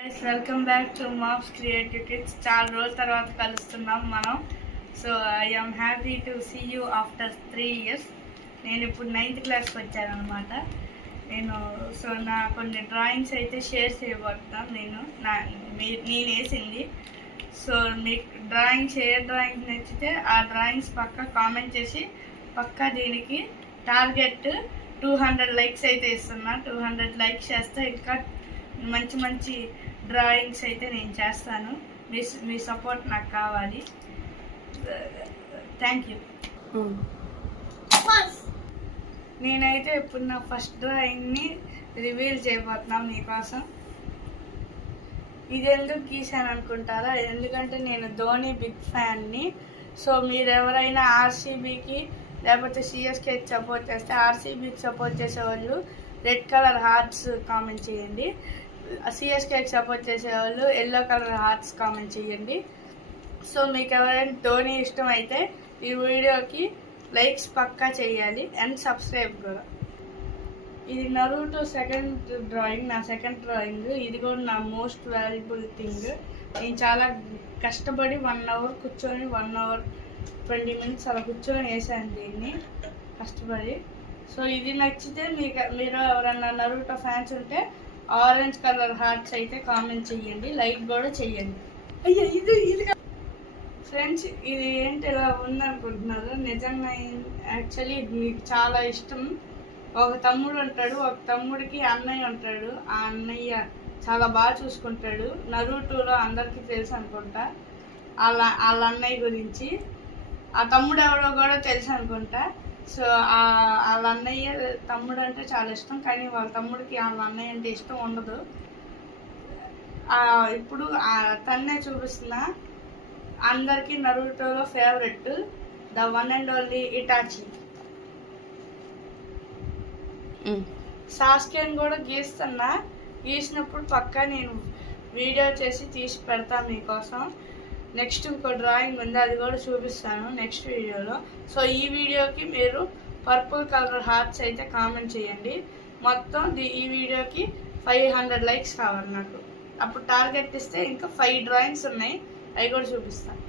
Welcome back to mom's creative kids. చాలా రోజుల తర్వాత కలుస్తున్నాం మనం. So I'm happy to see you after 3 years. నేను ఇప్పుడు 9th క్లాస్కి వచ్చాను అనమాట. నా కొన్ని డ్రాయింగ్స్ అయితే షేర్ చేయబోతున్నాను. నేను వేసింది. సో మీకు డ్రాయింగ్స్ నచ్చితే ఆ డ్రాయింగ్స్ పక్కా కామెంట్ చేసి పక్కా దీనికి టార్గెట్ 200 లైక్స్ అయితే ఇస్తున్నా. 200 లైక్స్ చేస్తే ఇంకా మంచి మంచి డ్రాయింగ్స్ అయితే నేను చేస్తాను. మీ సపోర్ట్ నాకు కావాలి. Thank you. నేనైతే ఇప్పుడు నా ఫస్ట్ డ్రాయింగ్ని రివీల్ చేయబోతున్నాను మీకోసం. ఇది ఎందుకు గీసాను అనుకుంటారా? ఎందుకంటే నేను ధోని బిగ్ ఫ్యాన్ని. సో మీరు ఎవరైనా ఆర్సీబీకి లేకపోతే సిఎస్కేకి సపోర్ట్ చేస్తే, ఆర్సీబీకి సపోర్ట్ చేసేవాళ్ళు రెడ్ కలర్ హార్ట్స్ కామెంట్ చేయండి. సిఎస్కేకి సపోర్ట్ చేసేవాళ్ళు ఎల్లో కలర్ హార్ట్స్ కామెంట్ చేయండి. సో మీకు ఎవరైనా ధోని ఇష్టం అయితే ఈ వీడియోకి లైక్స్ పక్కా చేయాలి అండ్ సబ్స్క్రైబ్ కూడా. ఇది నరూటో నా సెకండ్ డ్రాయింగ్. ఇది కూడా నా మోస్ట్ వాల్యుబుల్ థింగ్. నేను చాలా కష్టపడి 1 hour కూర్చొని 1 hour 20 minutes అలా కూర్చొని వేసాను దీన్ని కష్టపడి. సో ఇది నచ్చితే మీరు ఎవరన్నా నరూటో ఫ్యాన్స్ ఉంటే ఆరెంజ్ కలర్ హార్ట్స్ అయితే కామెంట్ చెయ్యండి, లైక్ కూడా చెయ్యండి. ఫ్రెండ్స్, ఇది ఏంటి ఇలా ఉందనుకుంటున్నారు? నిజంగా యాక్చువల్లీ మీకు చాలా ఇష్టం. ఒక తమ్ముడు ఉంటాడు, ఒక తమ్ముడికి అన్నయ్య ఉంటాడు. ఆ అన్నయ్య చాలా బాగా చూసుకుంటాడు. నరూటోలో అందరికీ తెలుసు అనుకుంటా వాళ్ళ అన్నయ్య గురించి. ఆ తమ్ముడు ఎవడో కూడా తెలుసు అనుకుంటా. సో వాళ్ళ అన్నయ్య తమ్ముడు అంటే చాలా ఇష్టం, కానీ వాళ్ళ తమ్ముడికి వాళ్ళ అన్నయ్య అంటే ఇష్టం ఉండదు. ఇప్పుడు తన్నే చూపిస్తున్నా. అందరికీ నరూటోలో favourite, the one and only Itachi. సాస్కేని కూడా గీసినప్పుడు పక్కా నేను వీడియో చేసి తీసి పెడతాను మీకోసం. నెక్స్ట్ ఇంకో డ్రాయింగ్ ఉంది, అది కూడా చూపిస్తాను నెక్స్ట్ వీడియోలో. సో ఈ వీడియోకి మీరు పర్పుల్ కలర్ హార్ట్స్ అయితే కామెంట్ చేయండి. మొత్తం ఈ వీడియోకి 500 లైక్స్ కావాలి నాకు. అప్పుడు టార్గెట్ ఇస్తే ఇంకా 5 డ్రాయింగ్స్ ఉన్నాయి, అవి కూడా చూపిస్తాను.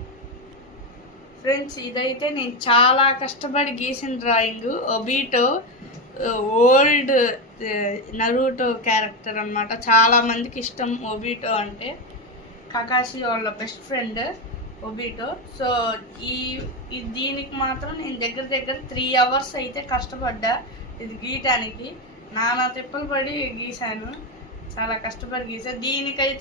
ఫ్రెండ్స్, ఇదైతే నేను చాలా కష్టపడి గీసిన డ్రాయింగ్. ఒబీటో ఓల్డ్ నరూటో క్యారెక్టర్ అనమాట. చాలా మందికి ఇష్టం ఒబీటో అంటే. కకాషి వాళ్ళ బెస్ట్ ఫ్రెండ్ ఒబీటో. సో దీనికి మాత్రం నేను దగ్గర 3 hours అయితే కష్టపడ్డా ఇది గీయటానికి. నానా తిప్పలు పడి గీశాను, చాలా కష్టపడి గీసా. దీనికైతే